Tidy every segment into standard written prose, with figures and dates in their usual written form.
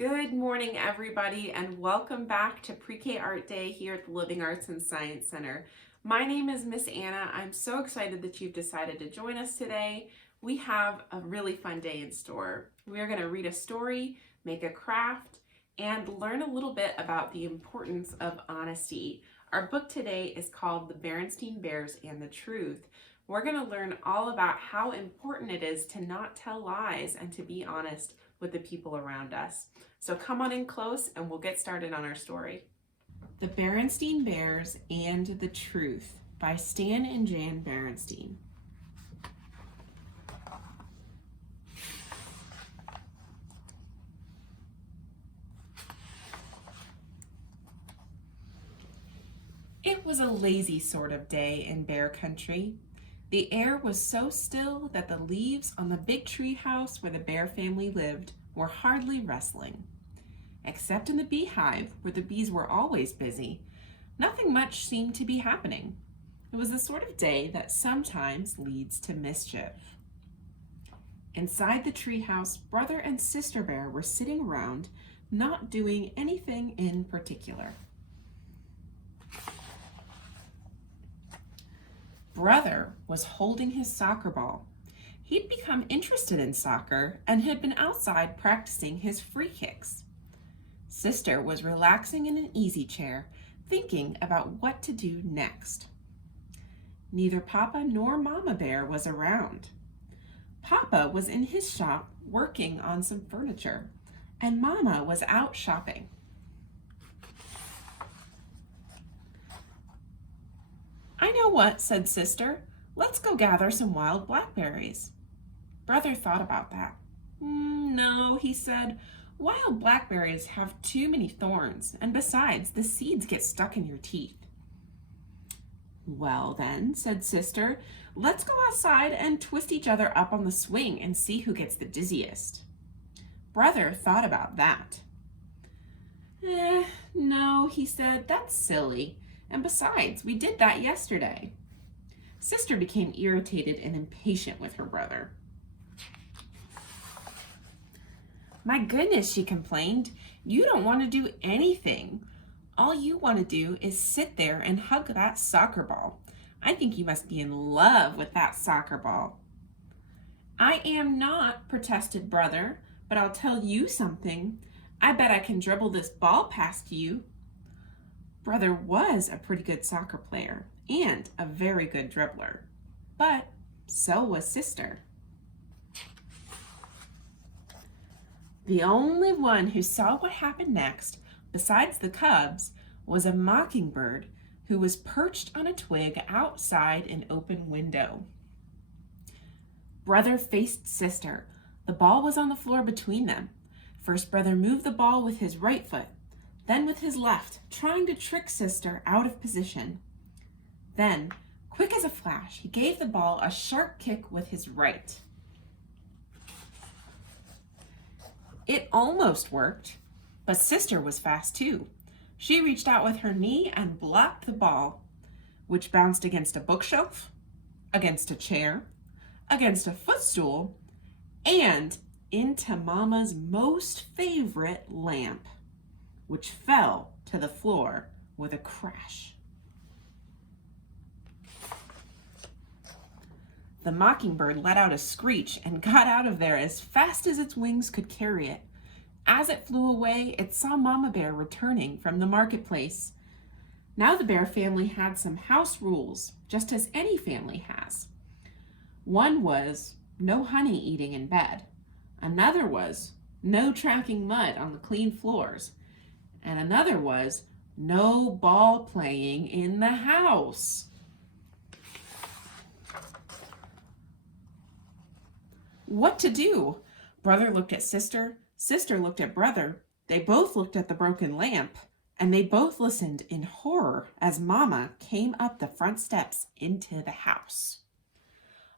Good morning, everybody, and welcome back to Pre-K Art Day here at the Living Arts and Science Center. My name is Miss Anna. I'm so excited that you've decided to join us today. We have a really fun day in store. We are going to read a story, make a craft, and learn a little bit about the importance of honesty. Our book today is called The Berenstain Bears and the Truth. We're going to learn all about how important it is to not tell lies and to be honest with the people around us. So come on in close and we'll get started on our story. The Berenstain Bears and the Truth by Stan and Jan Berenstain. It was a lazy sort of day in Bear Country. The air was so still that the leaves on the big tree house where the Bear family lived were hardly rustling. Except in the beehive, where the bees were always busy, nothing much seemed to be happening. It was the sort of day that sometimes leads to mischief. Inside the treehouse, Brother and Sister Bear were sitting around, not doing anything in particular. Brother was holding his soccer ball. He'd become interested in soccer and had been outside practicing his free kicks. Sister was relaxing in an easy chair, thinking about what to do next. Neither Papa nor Mama Bear was around. Papa was in his shop working on some furniture, and Mama was out shopping. "I know what," said Sister. "Let's go gather some wild blackberries." Brother thought about that. No, he said. "Wild blackberries have too many thorns, and besides, the seeds get stuck in your teeth." "Well then," said Sister, "let's go outside and twist each other up on the swing and see who gets the dizziest." Brother thought about that. No, he said, "that's silly. And besides, we did that yesterday." Sister became irritated and impatient with her brother. "My goodness," she complained, "you don't want to do anything. All you want to do is sit there and hug that soccer ball. I think you must be in love with that soccer ball." "I am not," protested Brother, "but I'll tell you something. I bet I can dribble this ball past you." Brother was a pretty good soccer player and a very good dribbler, but so was Sister. The only one who saw what happened next, besides the cubs, was a mockingbird who was perched on a twig outside an open window. Brother faced Sister. The ball was on the floor between them. First, Brother moved the ball with his right foot, then with his left, trying to trick Sister out of position. Then, quick as a flash, he gave the ball a sharp kick with his right. It almost worked, but Sister was fast too. She reached out with her knee and blocked the ball, which bounced against a bookshelf, against a chair, against a footstool, and into Mama's most favorite lamp, which fell to the floor with a crash. The mockingbird let out a screech and got out of there as fast as its wings could carry it. As it flew away, it saw Mama Bear returning from the marketplace. Now the Bear family had some house rules, just as any family has. One was no honey eating in bed. Another was no tracking mud on the clean floors. And another was no ball playing in the house. What to do? Brother looked at Sister. Sister looked at Brother. They both looked at the broken lamp, and they both listened in horror as Mama came up the front steps into the house.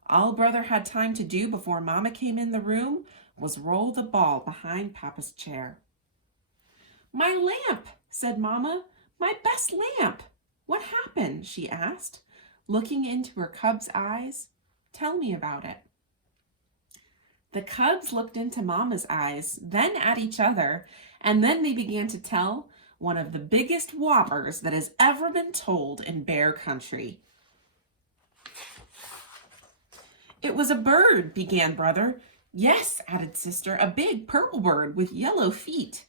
All Brother had time to do before Mama came in the room was roll the ball behind Papa's chair. "My lamp," said Mama. "My best lamp. What happened?" she asked, looking into her cub's eyes. "Tell me about it." The cubs looked into Mama's eyes, then at each other, And then they began to tell one of the biggest whoppers that has ever been told in bear country. "It was a bird," began Brother. "Yes," added Sister, "a big purple bird with yellow feet."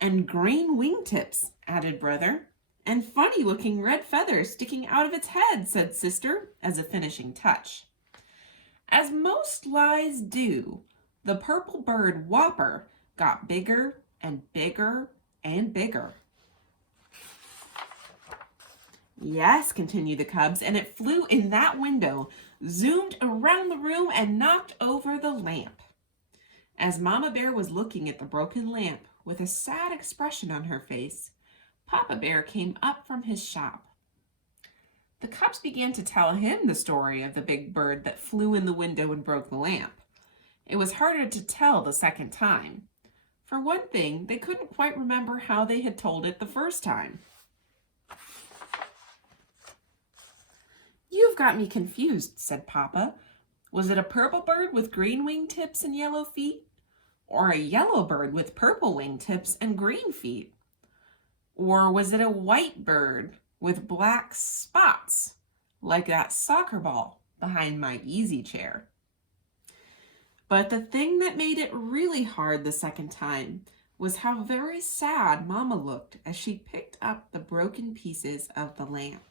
"And green wingtips," added Brother. "And funny-looking red feathers sticking out of its head," said Sister, as a finishing touch. As most lies do, the purple bird whopper got bigger and bigger and bigger. "Yes," continued the cubs, "and it flew in that window, zoomed around the room, and knocked over the lamp." As Mama Bear was looking at the broken lamp with a sad expression on her face, Papa Bear came up from his shop. The cubs began to tell him the story of the big bird that flew in the window and broke the lamp. It was harder to tell the second time. For one thing, they couldn't quite remember how they had told it the first time. "You've got me confused," said Papa. "Was it a purple bird with green wingtips and yellow feet? Or a yellow bird with purple wingtips and green feet? Or was it a white bird with black spots, like that soccer ball behind my easy chair?" But the thing that made it really hard the second time was how very sad Mama looked as she picked up the broken pieces of the lamp.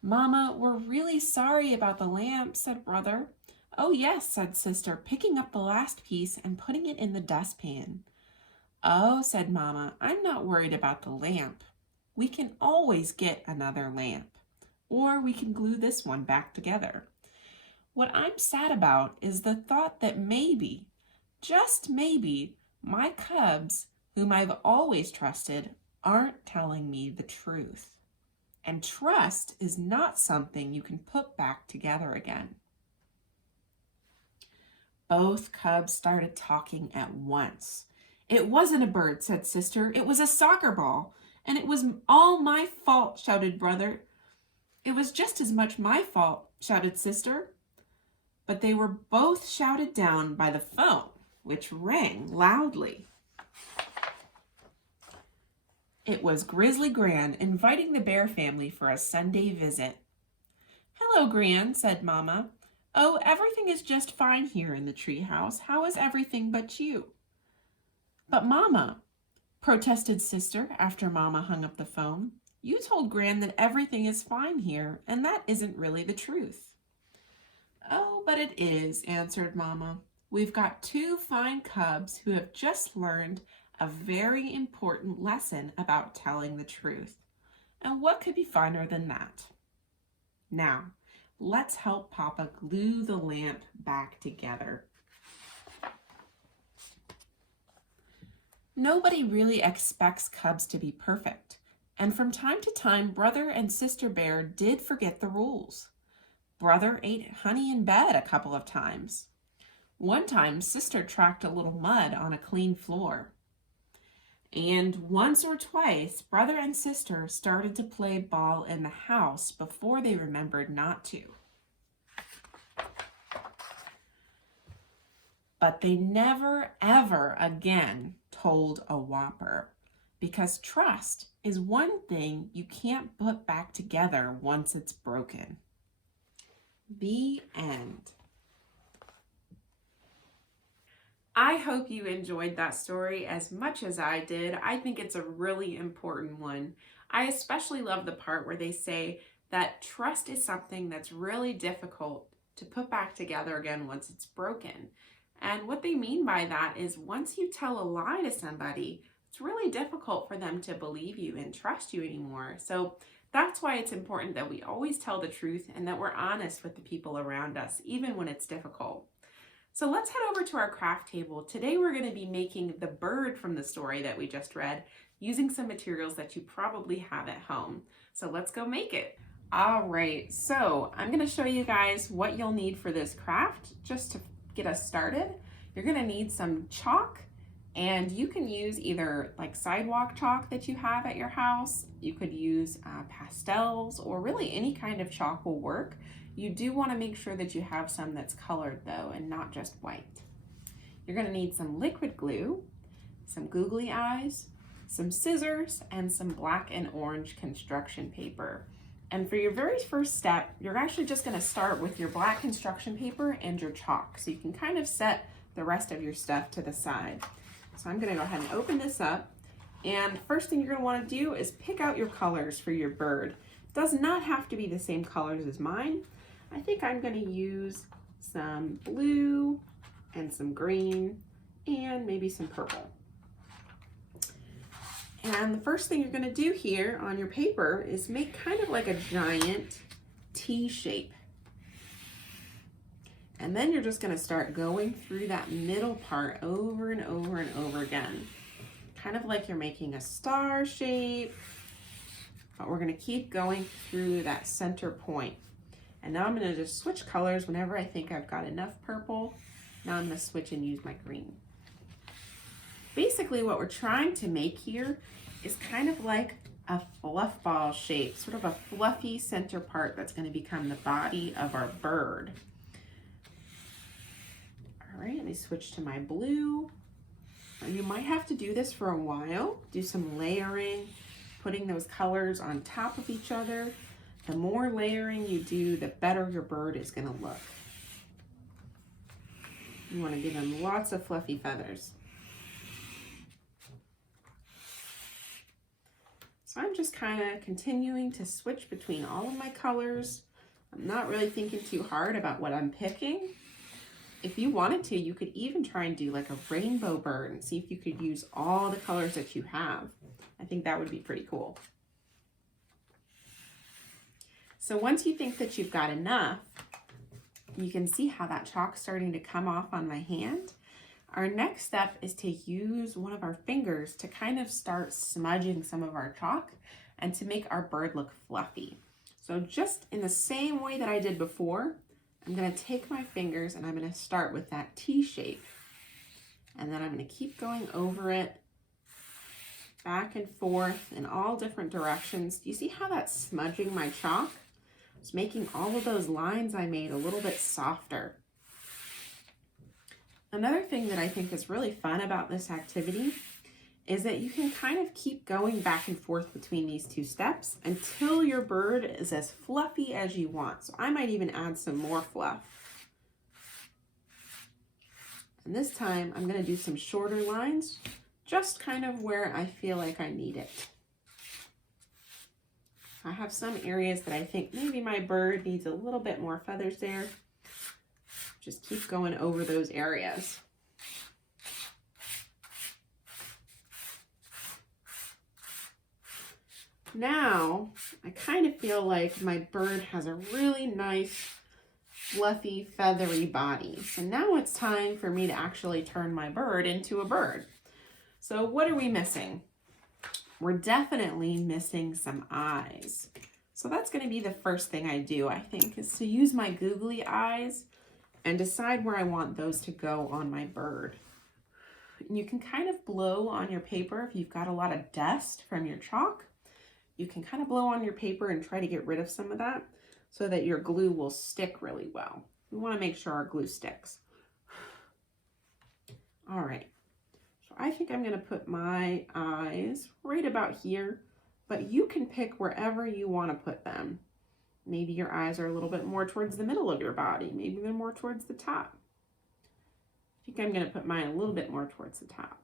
"Mama, we're really sorry about the lamp," said Brother. "Oh yes," said Sister, picking up the last piece and putting it in the dustpan. "Oh," said Mama, "I'm not worried about the lamp. We can always get another lamp, or we can glue this one back together. What I'm sad about is the thought that maybe, just maybe, my cubs, whom I've always trusted, aren't telling me the truth. And trust is not something you can put back together again." Both cubs started talking at once. "It wasn't a bird," said Sister. "It was a soccer ball. And it was all my fault," shouted Brother. "It was just as much my fault," shouted Sister. But they were both shouted down by the phone, which rang loudly. It was Grizzly Gran inviting the Bear family for a Sunday visit. "Hello, Gran," said Mama. "Oh, everything is just fine here in the treehouse. How is everything but you?" "But Mama," protested Sister after Mama hung up the phone, "you told Gran that everything is fine here, and that isn't really the truth." "Oh, but it is," answered Mama. "We've got two fine cubs who have just learned a very important lesson about telling the truth. And what could be finer than that? Now, let's help Papa glue the lamp back together." Nobody really expects cubs to be perfect, and from time to time, Brother and Sister Bear did forget the rules. Brother ate honey in bed a couple of times. One time, Sister tracked a little mud on a clean floor. And once or twice, Brother and Sister started to play ball in the house before they remembered not to. But they never, ever again told a whopper, because trust is one thing you can't put back together once it's broken. The end. I hope you enjoyed that story as much as I did. I think it's a really important one. I especially love the part where they say that trust is something that's really difficult to put back together again once it's broken. And what they mean by that is once you tell a lie to somebody, it's really difficult for them to believe you and trust you anymore. So that's why it's important that we always tell the truth and that we're honest with the people around us, even when it's difficult. So let's head over to our craft table. Today we're going to be making the bird from the story that we just read using some materials that you probably have at home. So let's go make it. All right, so I'm going to show you guys what you'll need for this craft just to get us started. You're going to need some chalk, and you can use either like sidewalk chalk that you have at your house. You could use pastels, or really any kind of chalk will work. You do want to make sure that you have some that's colored though and not just white. You're going to need some liquid glue, some googly eyes, some scissors, and some black and orange construction paper. And for your very first step, you're actually just going to start with your black construction paper and your chalk, so you can kind of set the rest of your stuff to the side. So I'm going to go ahead and open this up, and first thing you're going to want to do is pick out your colors for your bird. It does not have to be the same colors as mine. I think I'm going to use some blue and some green and maybe some purple. And the first thing you're going to do here on your paper is make kind of like a giant T shape. And then you're just going to start going through that middle part over and over and over again. Kind of like you're making a star shape, but we're going to keep going through that center point. And now I'm going to just switch colors whenever I think I've got enough purple. Now I'm going to switch and use my green. Basically what we're trying to make here is kind of like a fluff ball shape, sort of a fluffy center part that's going to become the body of our bird. All right, let me switch to my blue. Now you might have to do this for a while, do some layering, putting those colors on top of each other. The more layering you do, the better your bird is going to look. You want to give him lots of fluffy feathers. So I'm just kind of continuing to switch between all of my colors. I'm not really thinking too hard about what I'm picking. If you wanted to, you could even try and do like a rainbow bird and see if you could use all the colors that you have. I think that would be pretty cool. So once you think that you've got enough, you can see how that chalk's starting to come off on my hand. Our next step is to use one of our fingers to kind of start smudging some of our chalk and to make our bird look fluffy. So just in the same way that I did before, I'm going to take my fingers and I'm going to start with that T shape. And then I'm going to keep going over it, back and forth in all different directions. Do you see how that's smudging my chalk? It's making all of those lines I made a little bit softer. Another thing that I think is really fun about this activity is that you can kind of keep going back and forth between these two steps until your bird is as fluffy as you want. So I might even add some more fluff. And this time I'm going to do some shorter lines, just kind of where I feel like I need it. I have some areas that I think maybe my bird needs a little bit more feathers there. Just keep going over those areas. Now, I kind of feel like my bird has a really nice, fluffy, feathery body. So now it's time for me to actually turn my bird into a bird. So what are we missing? We're definitely missing some eyes. So that's going to be the first thing I do, I think, is to use my googly eyes and decide where I want those to go on my bird. You can kind of blow on your paper if you've got a lot of dust from your chalk. You can kind of blow on your paper and try to get rid of some of that so that your glue will stick really well. We want to make sure our glue sticks. All right, so I think I'm going to put my eyes right about here, but you can pick wherever you want to put them. Maybe your eyes are a little bit more towards the middle of your body. Maybe they're more towards the top. I think I'm going to put mine a little bit more towards the top.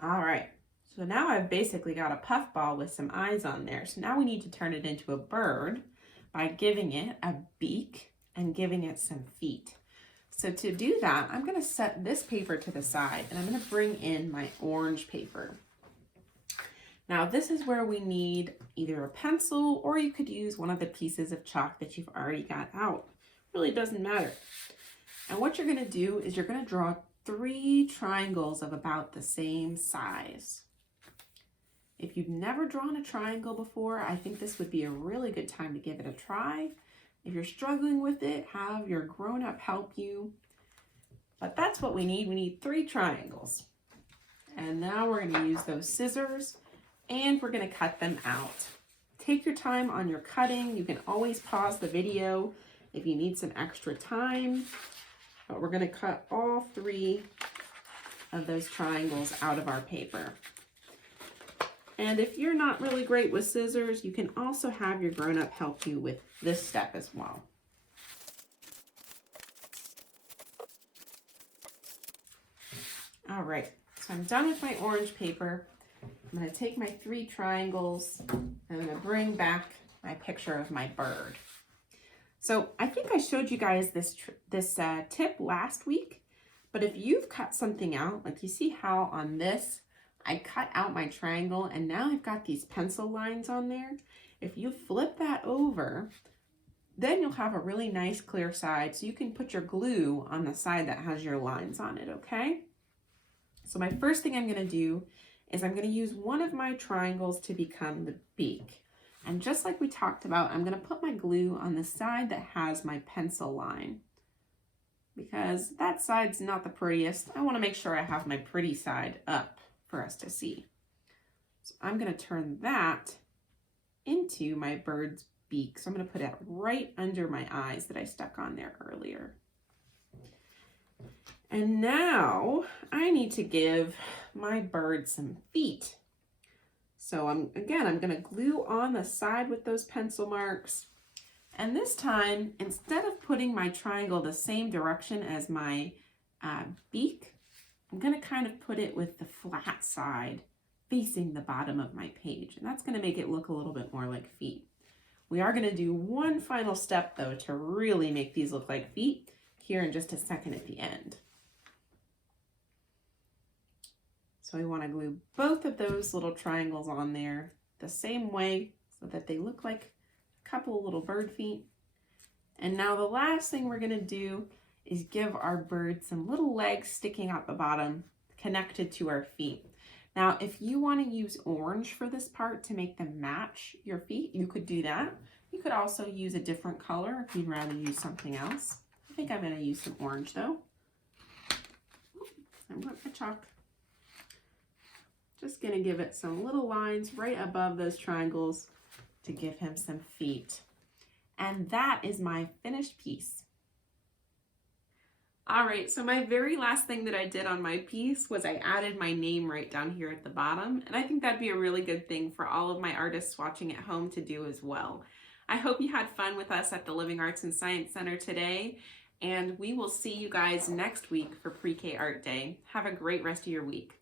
All right, so now I've basically got a puffball with some eyes on there. So now we need to turn it into a bird by giving it a beak and giving it some feet. So to do that, I'm going to set this paper to the side and I'm going to bring in my orange paper. Now this is where we need either a pencil or you could use one of the pieces of chalk that you've already got out. Really doesn't matter. And what you're going to do is you're going to draw 3 triangles of about the same size. If you've never drawn a triangle before, I think this would be a really good time to give it a try. If you're struggling with it, have your grown-up help you. But that's what we need. We need 3 triangles. And now we're going to use those scissors and we're going to cut them out. Take your time on your cutting. You can always pause the video if you need some extra time. But we're going to cut all 3 of those triangles out of our paper. And if you're not really great with scissors, you can also have your grown-up help you with this step as well. All right, so I'm done with my orange paper. I'm going to take my 3 triangles. I'm going to bring back my picture of my bird. So I think I showed you guys this tip last week, but if you've cut something out, like you see how on this, I cut out my triangle and now I've got these pencil lines on there. If you flip that over, then you'll have a really nice clear side so you can put your glue on the side that has your lines on it, okay? So my first thing I'm going to do is I'm going to use one of my triangles to become the beak. And just like we talked about, I'm going to put my glue on the side that has my pencil line, because that side's not the prettiest. I want to make sure I have my pretty side up for us to see. So I'm going to turn that into my bird's beak. So I'm going to put it right under my eyes that I stuck on there earlier. And now I need to give my bird some feet. So I'm going to glue on the side with those pencil marks. And this time, instead of putting my triangle the same direction as my beak, I'm going to kind of put it with the flat side facing the bottom of my page. And that's going to make it look a little bit more like feet. We are going to do one final step though to really make these look like feet here in just a second at the end. So we want to glue both of those little triangles on there the same way so that they look like a couple of little bird feet. And now the last thing we're going to do is give our bird some little legs sticking out the bottom connected to our feet. Now, if you want to use orange for this part to make them match your feet, you could do that. You could also use a different color if you'd rather use something else. I think I'm going to use some orange though. I'm going to chalk. Just going to give it some little lines right above those triangles to give him some feet. And that is my finished piece. All right, so my very last thing that I did on my piece was I added my name right down here at the bottom. And I think that'd be a really good thing for all of my artists watching at home to do as well. I hope you had fun with us at the Living Arts and Science Center today. And we will see you guys next week for Pre-K Art Day. Have a great rest of your week.